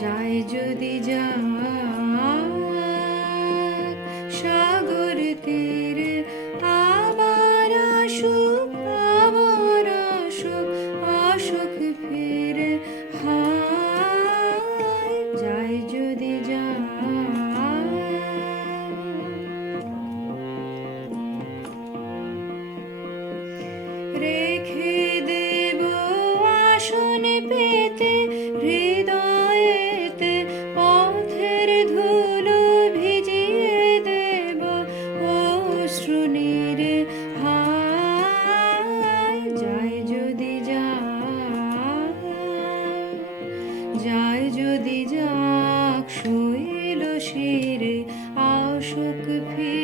যায় যদি যাক সাগর তীরে, আবার আসুক, আবার আসুক, আসুক ফিরে। হায় যায় যদি যাক। রেখে দেব আসন পেতে হৃদয়েতে, পথের ধুলো ভিজিয়ে দেব অশ্রুনীরে। হায় যায় যদি যাক, যায় যদি যাক শৈল শিরে, আসুক ফিরে।